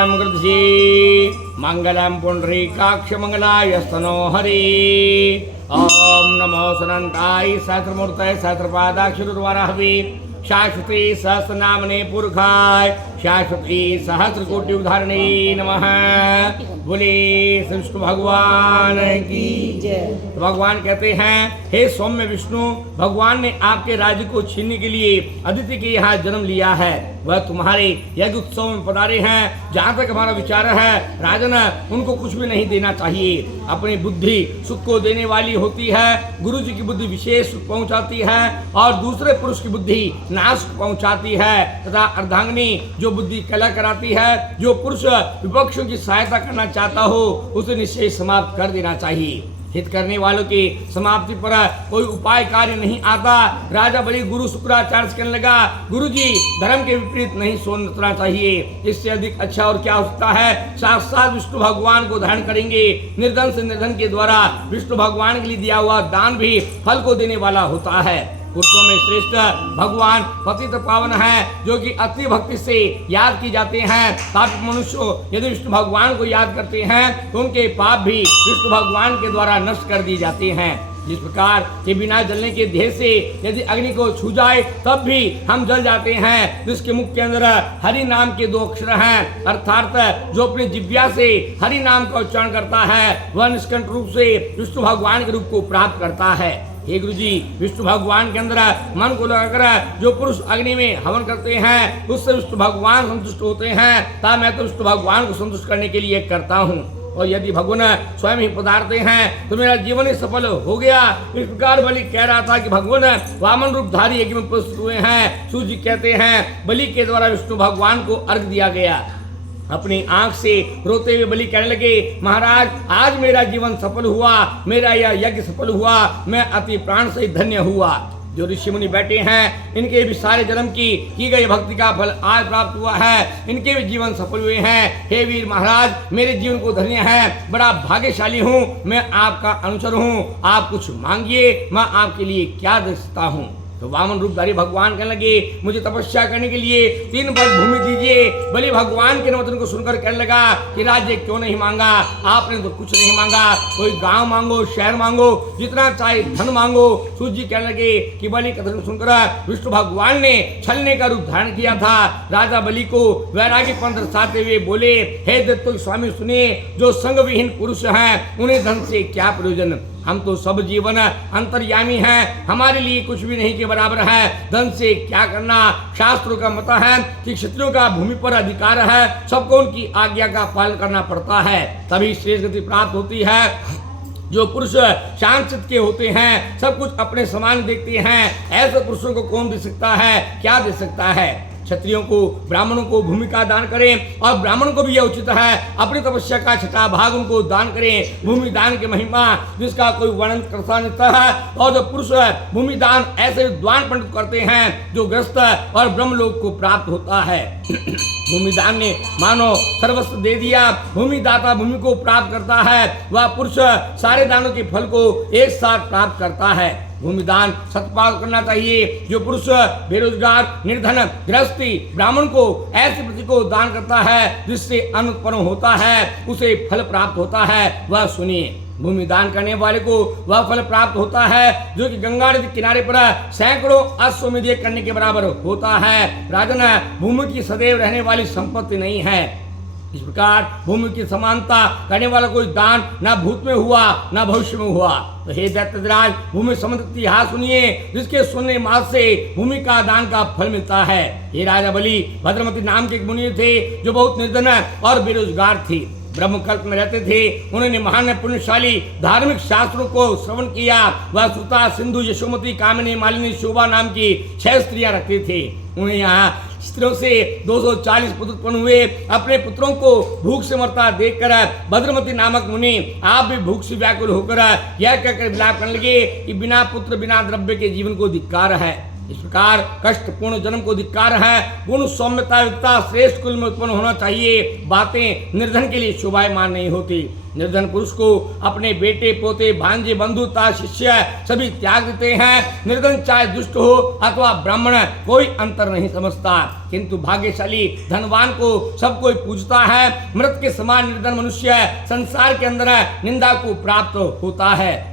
मंगलम कृषि मंगलम पुंडरीकाक्ष मंगलायस्तनो हरि। ओम नमो सनंताय सहस्रमूर्तये सहस्रपादाक्षरद्वाराहवे शाश्वती सहस्रनामने पुरखाय शाश्वती सहस्र कोटि उदाहरणे नमः। बोले श्री विष्णु भगवान की जय। तो भगवान कहते हैं, हे सौम्य विष्णु, भगवान ने आपके राज्य को छीनने के लिए अदिति के यहाँ जन्म लिया है। वह तुम्हारे यज्ञ उत्सव में पधारे हैं। जहाँ तक हमारा विचार है राजन, उनको कुछ भी नहीं देना चाहिए। अपनी बुद्धि सुख को देने वाली होती है। गुरु जी की बुद्धि विशेष सुख पहुँचाती है और दूसरे पुरुष की बुद्धि नाश पहुँचाती है। तथा अर्धांगिनी जो बुद्धि कला कराती है, जो पुरुष विपक्षों की सहायता करना चाहता हो उसे निश्चय समाप्त कर देना चाहिए। हित करने वालों की समाप्ति पर कोई उपाय कार्य नहीं आता। राजा बलि गुरु शुक्राचार्य से कहने लगा, गुरु जी धर्म के विपरीत नहीं सोचना चाहिए। इससे अधिक अच्छा और क्या हो सकता है। साक्षात विष्णु भगवान को धारण करेंगे। निर्धन से निर्धन के द्वारा विष्णु भगवान के लिए दिया हुआ दान भी फल को देने वाला होता है। पुरुषों में श्रेष्ठ भगवान पतित पावन है, जो कि अति भक्ति से याद की जाते हैं। पापी मनुष्य यदि विष्णु भगवान को याद करते हैं तो उनके पाप भी विष्णु भगवान के द्वारा नष्ट कर दिए जाते हैं। जिस प्रकार के बिना जलने के ध्येय से यदि अग्नि को छू जाए तब भी हम जल जाते हैं, जिसके मुख के अंदर हरि नाम के 2 अक्षर हैं, अर्थात जो अपनी जिह्वा से हरि नाम का उच्चारण करता है वह निष्कंठ रूप से विष्णु भगवान के रूप को प्राप्त करता है। हे गुरु जी, विष्णु भगवान के अंदर मन को लगाकर जो पुरुष अग्नि में हवन करते हैं उससे विष्णु भगवान संतुष्ट होते हैं। तब मैं तो विष्णु भगवान को संतुष्ट करने के लिए करता हूँ। और यदि भगवान स्वयं ही पधारते हैं तो मेरा जीवन ही सफल हो गया। इस प्रकार बलि कह रहा था कि भगवान वामन रूपधारी यज्ञ में प्रस्तुत हुए हैं। सूर्य कहते हैं, बलि के द्वारा विष्णु भगवान को अर्घ दिया गया। अपनी आंख से रोते हुए बलि कहने लगे, महाराज आज मेरा जीवन सफल हुआ, मेरा यह यज्ञ सफल हुआ, मैं अति प्राण से धन्य हुआ। जो ऋषि मुनि बैठे हैं इनके भी सारे जन्म की गई भक्ति का फल आज प्राप्त हुआ है। इनके भी जीवन सफल हुए हैं। हे वीर महाराज, मेरे जीवन को धन्य है, बड़ा भाग्यशाली हूँ, मैं आपका अनुचर हूँ। आप कुछ मांगिए, मैं आपके लिए क्या दे सकता हूँ। तो वामन रूपधारी भगवान कहने लगे, मुझे तपस्या करने के लिए 3 वर्ष भूमि दीजिए। बलि भगवान के निमंत्रण को सुनकर कहने लगा कि राज्य क्यों नहीं मांगा, आपने तो कुछ नहीं मांगा, कोई गांव मांगो, शहर मांगो, जितना चाहे धन मांगो। सूर्य जी कहने लगे कि बलि कथन को सुनकर विष्णु भगवान ने छलने का रूप धारण किया था। राजा बलि को वैरागी पंथ दर्शाते हुए बोले, हे दैत्यो स्वामी सुनिए, जो संग विहीन पुरुष हैं उन्हें धन से क्या प्रयोजन। हम तो सब जीवन अंतर्यामी हैं, हमारे लिए कुछ भी नहीं के बराबर है। धन से क्या करना। शास्त्रों का मत है कि क्षत्रियों का भूमि पर अधिकार है, सबको उनकी आज्ञा का पालन करना पड़ता है, तभी श्रेष्ठ गति प्राप्त होती है। जो पुरुष शांत चित्त के होते हैं, सब कुछ अपने समान देखते हैं, ऐसे पुरुषों को कौन दे सकता है, क्या दे सकता है। क्षत्रियों को ब्राह्मणों को भूमि का दान करें और ब्राह्मणों को भी यह उचित है अपनी तपस्या का 6वां भाग उनको दान करें। भूमि दान की महिमा जिसका कोई वर्णन कर सकता है। और जो पुरुष भूमि दान ऐसे विद्वान पंडित करते हैं जो ग्रस्त और ब्रह्मलोक को प्राप्त होता है। भूमि दान ने मानो सर्वस्व दे दिया। भूमि दाता भूमि को प्राप्त करता है, वह पुरुष सारे दानों के फल को एक साथ प्राप्त करता है। भूमि दान सत्पाल करना चाहिए। जो पुरुष बेरोजगार निर्धन गृहस्थी ब्राह्मण को ऐसे प्रति को दान करता है जिससे अन्न उत्पन्न होता है, उसे फल प्राप्त होता है, वह सुनिए। भूमि दान करने वाले को वह फल प्राप्त होता है जो कि गंगा नदी किनारे पर सैकड़ों अश्वमेध करने के बराबर होता है। राजन, भूमि की सदैव रहने वाली संपत्ति नहीं है। इस प्रकार भूमि की समानता करने वाला कोई दान न भूत में हुआ न भविष्य में हुआ। तो हे दैत्यराज, भूमि संबंधित इतिहास सुनिए, जिसके सुनने मात्र से भूमि का दान का फल मिलता है। हे राजा बलि, भद्रमती नाम के एक मुनि थे जो बहुत निर्धन और बेरोजगार थे। ब्रह्मकल्प में रहते थे। उन्होंने महान पुण्यशाली धार्मिक शास्त्रों को श्रवण किया। वह सुता, सिंधु, यशोमती, कामिनी, मालिनी, शोभा नाम की 6 स्त्रियां रखते थे। उन्हें यहाँ स्त्रियों से 240 पुत्र उत्पन्न हुए। अपने पुत्रों को भूख से मरता देखकर भद्रमती नामक मुनि आप भी भूख से व्याकुल होकर यह कहकर विलाप करने लगे कि बिना पुत्र बिना द्रव्य के जीवन को धिक्कार है। इस प्रकार कष्टपूर्ण जन्म को धिक्कार है। गुण सौम्यता युक्ता श्रेष्ठ कुल में उत्पन्न होना चाहिए। बातें निर्धन के लिए शोभायमान नहीं होती। निर्धन पुरुष को अपने बेटे पोते भांजे बंधुता शिष्य सभी त्याग देते हैं। निर्धन चाहे दुष्ट हो अथवा ब्राह्मण कोई अंतर नहीं समझता, किंतु भाग्यशाली धनवान को सब कोई पूजता है। मृत के समान निर्धन मनुष्य संसार के अंदर निंदा को प्राप्त होता है।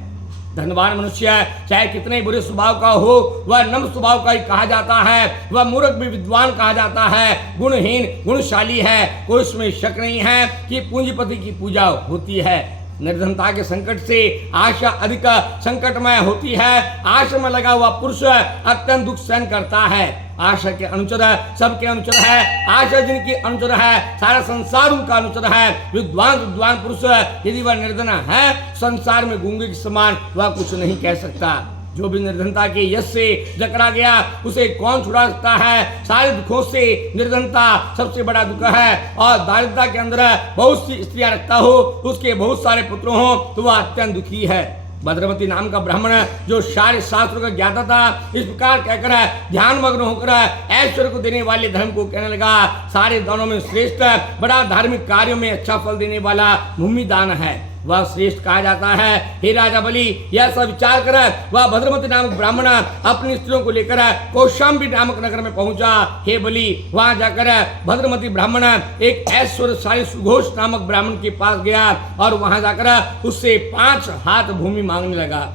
धनवान मनुष्य चाहे कितने बुरे स्वभाव का हो, वह नम्र स्वभाव का ही कहा जाता है। वह मूर्ख भी विद्वान कहा जाता है। गुणहीन गुणशाली है, कोई इसमें शक नहीं है कि पूंजीपति की पूजा होती है। निर्धनता के संकट से आशा अधिक संकटमय होती है। आशा में लगा हुआ पुरुष अत्यंत दुख सहन करता है। आशा के अनुचर सबके अनुचर है। आशा जिनकी अनुचर है सारा संसार उनका अनुचर है। विद्वान पुरुष यदि वह निर्धन है, संसार में गूंगे के समान वह कुछ नहीं कह सकता। जो भी निर्धनता के यश से जकड़ा गया उसे कौन छुड़ा सकता है। सारे दुखों से निर्धनता सबसे बड़ा दुख है। और दारिद्रता के अंदर बहुत सी स्त्रियां रखता हो, उसके बहुत सारे पुत्र हो, तो वह अत्यंत दुखी है। भद्रमती नाम का ब्राह्मण जो सारे शास्त्रों का ज्ञाता था, इस प्रकार कहकर ध्यान मग्न होकर ऐश्वर्य को देने वाले धर्म को कहने लगा, सारे दानों में श्रेष्ठ बड़ा धार्मिक कार्यों में अच्छा फल देने वाला भूमि दान है, वह श्रेष्ठ कहा जाता है। हे राजा बलि, यह सब विचार कर वह भद्रमती नामक ब्राह्मण अपनी स्त्रियों को लेकर कौशाम्बी नामक नगर में पहुंचा। हे बलि, वहां जाकर भद्रमती ब्राह्मण एक ऐश्वर्यशाली सुघोष नामक ब्राह्मण के पास गया और वहां जाकर उससे 5 हाथ भूमि मांगने लगा।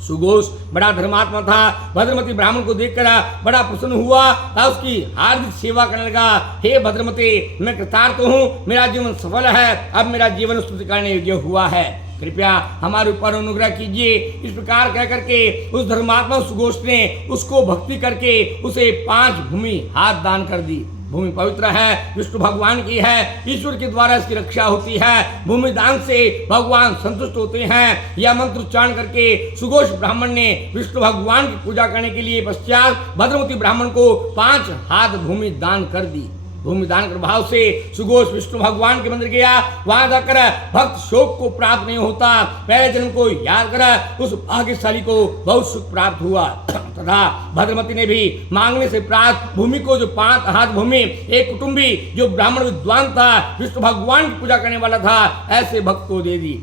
सुघोष बड़ा धर्मात्मा था। भद्रमती ब्राह्मण को देखकर बड़ा प्रसन्न हुआ और उसकी हार्दिक सेवा करने लगा। हे भद्रमती, मैं कृतार्थ हूँ, मेरा जीवन सफल है, अब मेरा जीवन स्तुति करने योग्य हुआ है, कृपया हमारे ऊपर अनुग्रह कीजिए। इस प्रकार कह करके उस धर्मात्मा सुघोष ने उसको भक्ति करके उसे 5 भूमि हाथ दान कर दी। भूमि पवित्र है, विष्णु भगवान की है, ईश्वर के द्वारा इसकी रक्षा होती है। भूमि दान से भगवान संतुष्ट होते हैं। यह मंत्र उच्चारण करके सुघोष ब्राह्मण ने विष्णु भगवान की पूजा करने के लिए पश्चात भद्रमती ब्राह्मण को 5 हाथ भूमि दान कर दी। भूमि दान के प्रभाव से सुघोष विष्णु भगवान के मंदिर गया। वहां जाकर भक्त शोक को प्राप्त नहीं होता। पहले जन्म को याद कर उस भाग्यशाली को बहुत सुख प्राप्त हुआ। तथा भद्रमती ने भी मांगने से प्राप्त भूमि को जो 5 हाथ भूमि एक कुटुंबी जो ब्राह्मण विद्वान था, विष्णु भगवान की पूजा करने वाला था, ऐसे भक्त को दे दी।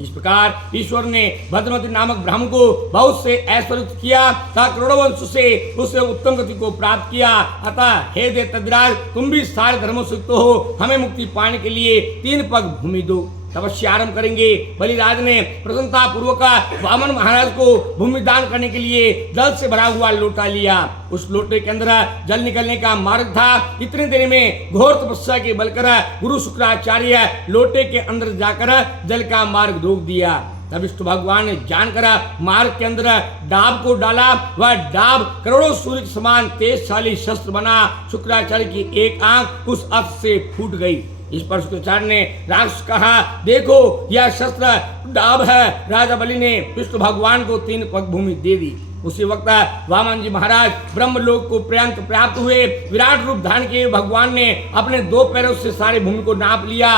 इस प्रकार ईश्वर ने भद्रमती नामक ब्राह्मण को बहुत से ऐश्वर्य किया तथा करोड़ों वंश से उसे उत्तम गति को प्राप्त किया। अतः हे देवराज, तुम भी सारे धर्मों से युक्त हो, हमें मुक्ति पाने के लिए 3 पग भूमि दो। तपस्या आरंभ करेंगे। बलिराज ने प्रसन्नता पूर्वक वामन महाराज को भूमि दान करने के लिए जल से भरा हुआ लोटा लिया। उस लोटे के अंदर जल निकलने का मार्ग था। इतनी देर में घोर तपस्या के बल कर गुरु शुक्राचार्य लोटे के अंदर जाकर जल का मार्ग रोक दिया। तब विष्णु भगवान ने जानकर मार्ग के अंदर डाब को डाला। वह डाब करोड़ों सूर्य के समान तेजशाली शस्त्र बना। शुक्राचार्य की एक आंख उस अस्त्र से फूट गई। इस पर शुक्राचार्य ने राक्षस कहा, देखो यह शस्त्र डाब है। राजा बलि ने विष्णु भगवान को 3 पग भूमि दे दी। उसी वक्त वामन जी महाराज ब्रह्मलोक को प्राप्त हुए। विराट रूप धारण किए भगवान ने अपने 2 पैरों से सारी भूमि को नाप लिया।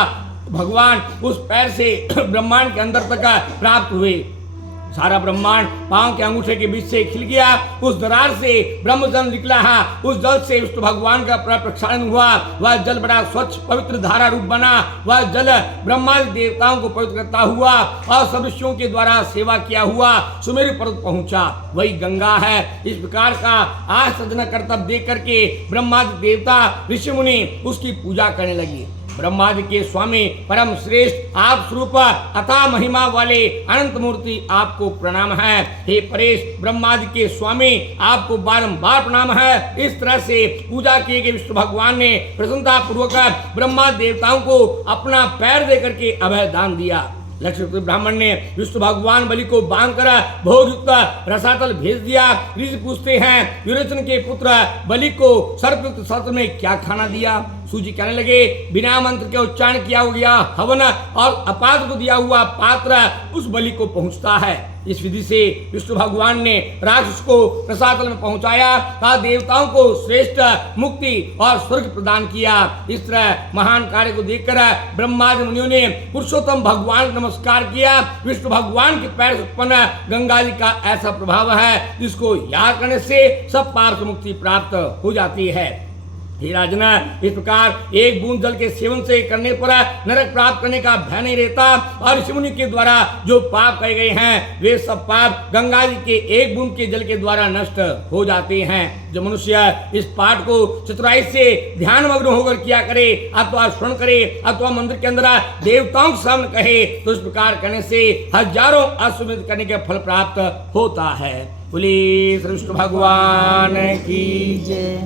भगवान उस पैर से ब्रह्मांड के अंदर तक प्राप्त हुए। सारा ब्रह्मांड पांव के अंगूठे के बीच से खिल गया। उस दरार से ब्रह्मजल निकला है। उस जल से विष्णु भगवान का प्रक्षालन हुआ। वह जल बड़ा स्वच्छ पवित्र धारा रूप बना। वह जल ब्रह्मांड देवताओं को पवित्र करता हुआ और सब ऋषियों के द्वारा सेवा किया हुआ सुमेरु पर्वत पहुंचा। वही गंगा है। इस प्रकार का आश्चर्यजनक कर्तव्य देख करके ब्रह्मादि देवता ऋषि मुनि उसकी पूजा करने लगे। ब्रह्मादि के स्वामी परम श्रेष्ठ आप स्वरूप अथा महिमा वाले अनंत मूर्ति आपको प्रणाम है। हे परेश ब्रह्मादि के स्वामी, आपको बारंबार प्रणाम है। इस तरह से पूजा किए गए विष्णु भगवान ने प्रसन्नता पूर्वक ब्रह्मा देवताओं को अपना पैर दे करके अभय दान दिया। लक्ष्मी ब्राह्मण ने विष्णु भगवान बलि को बांध कर भोगयुक्त रसातल भेज दिया। ऋषि पूछते हैं, विरोचन के पुत्र बलि को सर्पयुक्त सत्र में क्या खाना दिया? सूजी कहने लगे, बिना मंत्र के उच्चारण किया गया हवन और अपात्र को दिया हुआ पात्र उस बलि को पहुंचता है। इस विधि से विष्णु भगवान ने राक्षस को रसातल में पहुंचाया तथा देवताओं को श्रेष्ठ मुक्ति और स्वर्ग प्रदान किया। इस तरह महान कार्य को देखकर ब्रह्मादि मुनियों ने पुरुषोत्तम भगवान को नमस्कार किया। विष्णु भगवान के पैर से उत्पन्न गंगा जी का ऐसा प्रभाव है जिसको याद करने से सब पाप से मुक्ति प्राप्त हो जाती है। हे राजना, इस प्रकार एक बूंद जल के सेवन से करने पर नरक प्राप्त करने का भय नहीं रहता और ऋषि मुनि के द्वारा जो पाप कहे गए हैं वे सब पाप गंगा जी के एक बूंद के जल के द्वारा नष्ट हो जाते हैं। जो मनुष्य इस पाठ को चतुराई से ध्यान मग्न होकर किया करे अथवा श्रवण करे अथवा मंदिर के अंदर देवताओं के सामने कहे तो इस प्रकार करने से हजारों अश्वमेध करने के फल प्राप्त होता है। बोलिए श्री विष्णु भगवान की जय।